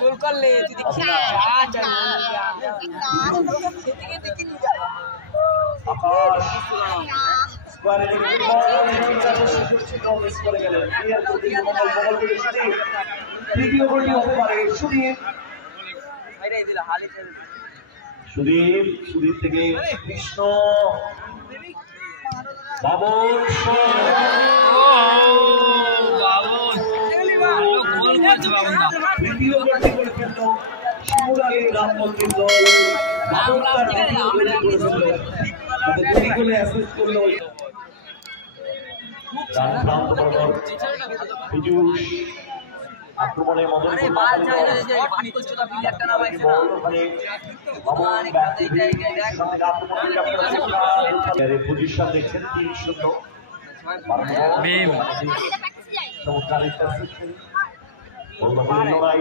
গোল করলে যদি সুদীপ থেকে কৃষ্ণ বাবন তৃতীয় গোলটি করে ফেলল শিমুরালী রাম মন্দির দল। আক্রমণে মদন পজিশন দেখছেন 3-0 চমৎকার ইন্টারসেপশন লড়াই।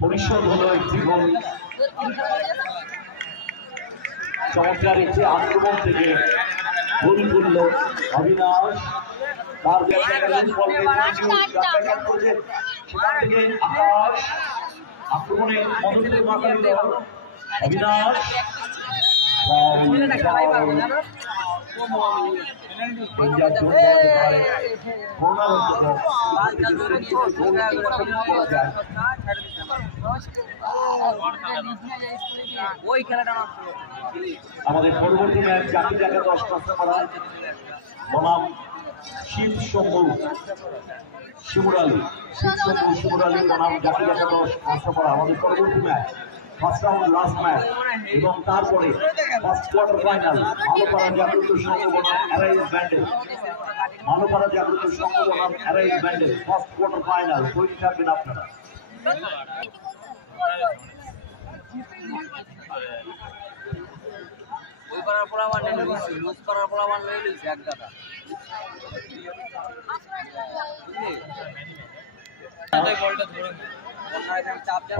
পরিশোধ হলো একটি গোল। চমৎকার একটি আক্রমণ থেকে গোল করল অবিনাশ। তার আকাশ আক্রমণে মদনকে মাথা দিল অবিনাশ। আমাদের পরবর্তী ম্যাচ জাতি জায়গা 10 করা বনাম শিব শম্ভু শিমুরালী বনাম জাতি জায়গা 10 করা আমাদের পরবর্তী match. First round last match এবং তারপরে ফার্স্ট কোয়ার্টার ফাইনাল মালোপাড়া জাগ্রত সংঘ বনাম অ্যারাইজ ব্যান্ডেল। মালোপাড়া জাগ্রত সংঘ বনাম arise Bandel first quarter final. তৈরি থাকবেন আপনারা। ওই করার পর আমার লুজ করার পর আমার লয়ে লইছে এক দাদা বলটা ধরে চাপ দেন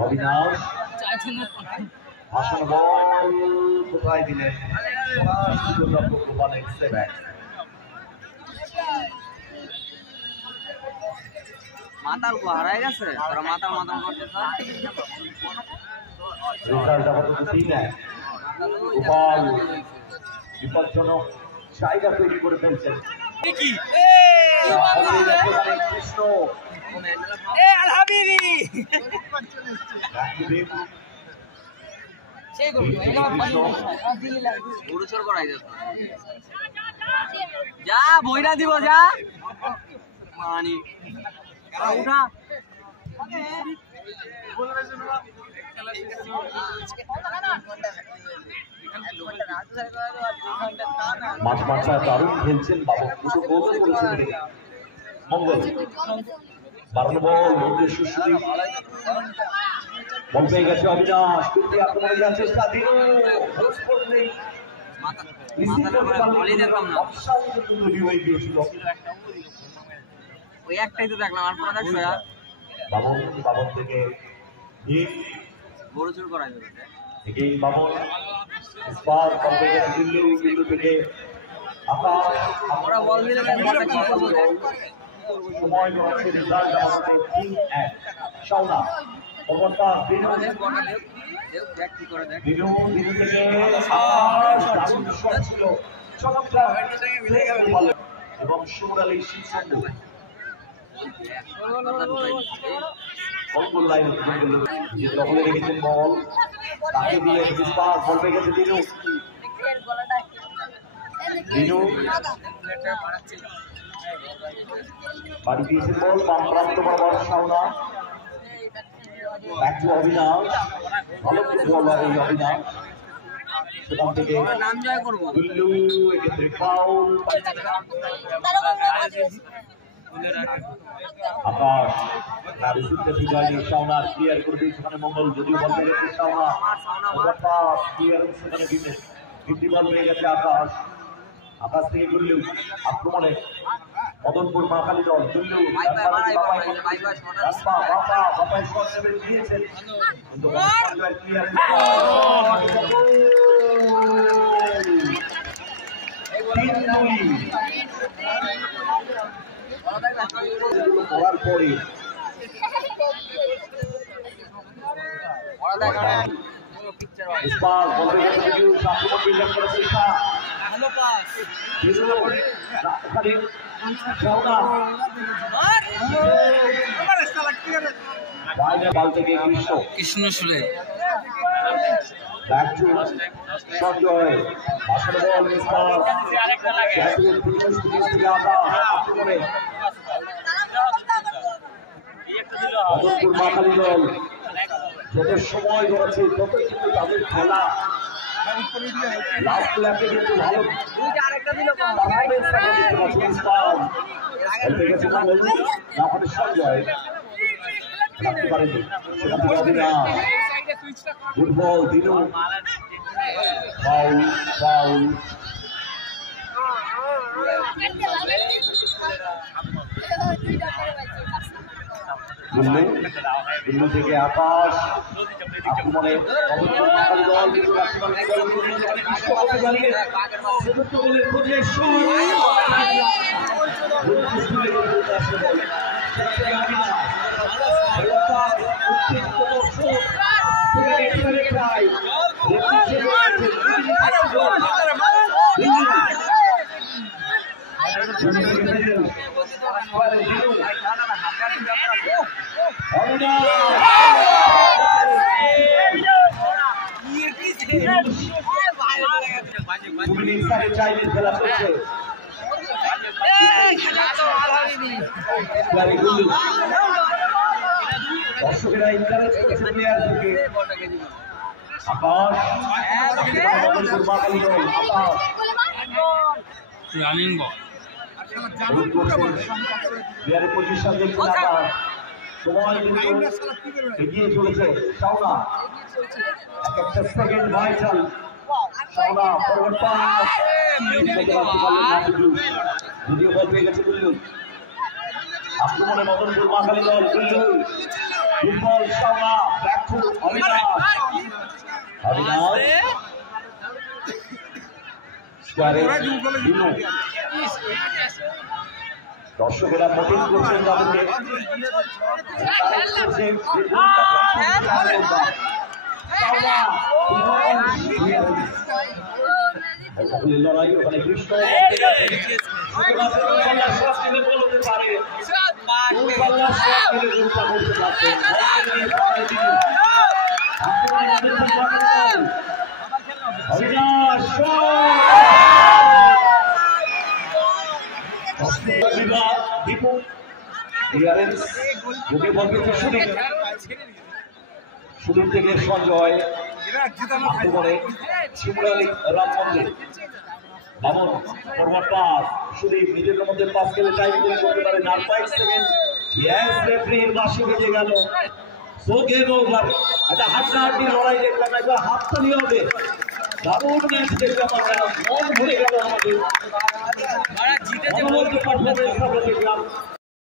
ভাষণ বল কোথায় দিলেন মাতাল কো হারাই গেছে ওরা মাতাল মাতাল করতে রেজাল্ট আপাতত 3-1। গোপাল বিপজ্জনক জায়গা তৈরি করে ফেলছেন। কৃষ্ণ আল হাবিবি সেই গুরুচর করাই যেত যা বইরা দিব যা মানি উঠা মাঠ মাঠা দারুণ খেলছেন বাবু, দুটো গোল করেছেন মঙ্গল। 12 বল মধ্যে সুদীপ বল পেয়ে গেছে অবিনাশ, কুর্তি আক্রমণে যাওয়ার চেষ্টা দিল ওই একটাই তো দেখলাম আর পরে দেখছো বাবন থেকে বড় চুর করা যাবে এগেইন বাবন স্পার করবে দিল্লি থেকে আকাশ আমরা বল দিলে মাথা কি করব সময় হচ্ছে রেজাল্ট আমাদের 3-1 শাওনা ওভারটা দিন দেখ দেখ কি করে দেখ দিনু থেকে আকাশ দারুণ শট ছিল চমৎকার থেকে মিলে গেল এবং শিমুরালী শিবশম্ভু বল লাইন যে দখলে রেখেছেন বল তাকে দিয়ে বিস্তার বল পেয়ে গেছে দিনু বাড়ি দিয়েছেন বল বাম প্রান্ত বরাবর শাওনা ব্যাক টু অবিনাশ ভালো বল এই অবিনাশ সেখান থেকে নাম জয় করব গুল্লু এক্ষেত্রে ফাউল আকাশ রিসিভটা ঠিক হয়নি শাওনা ক্লিয়ার করবে সেখানে মঙ্গল যদিও বল পেয়ে গেছে শাওনা ক্লিয়ার সেখানে বিমে বল পেয়ে গেছে আকাশ থেকে গুল্লু আক্রমণে মদনপুর মাখালি দল দুল্লু বাপায় শট নেমে দিয়েছেন কিন্তু করার পরে কৃষ্ণ সুরে সঞ্জয় মাখালি দল যত সময় রয়েছে তত কিন্তু তাদের খেলা লাস্ট ল্যাপে কিন্তু ভালো সঞ্জয় রাখতে পারেনি football Dinu foul foul Delhi থেকে আকাশ আক্রমণে চাইলে খেলা করছে দর্শকেরা ইন্টারেস্ট করছে প্লেয়ারদেরকে আকাশ রানিং বল প্লেয়ারের পজিশন দেখছেন আকাশ সময় কিন্তু এগিয়ে চলেছে শাওনা এক একটা সেকেন্ড ভাইটাল শাওনা ফরওয়ার্ড পাস যদিও বল পেয়ে গেছে দুল্লু আক্রমণে মদনপুর মাখালি দল দুল্লু ফুটবল শাওনা ব্যাক টু অবিনাশ দর্শকেরা মোটিং করছেন তাদেরকে লড়াই ওখানে কৃষ্ণ সুদূর থেকে সঞ্জয় শিমুরালী রাম মন্দির বামন ফরওয়ার্ড পাস সুদীপ নিজেদের মধ্যে পাস খেলে টাইম করে করতে পারে না 5 সেকেন্ড ইয়েস রেফারির বাঁশি বেজে গেল সো গেম ওভার এটা হাড্ডাহাড্ডি লড়াই দেখলাম একবার হাততালি হবে দারুণ ম্যাচ দেখলাম আমরা মন ভরে গেল আমাদের জিতেছে পারফরমেন্স আমরা দেখলাম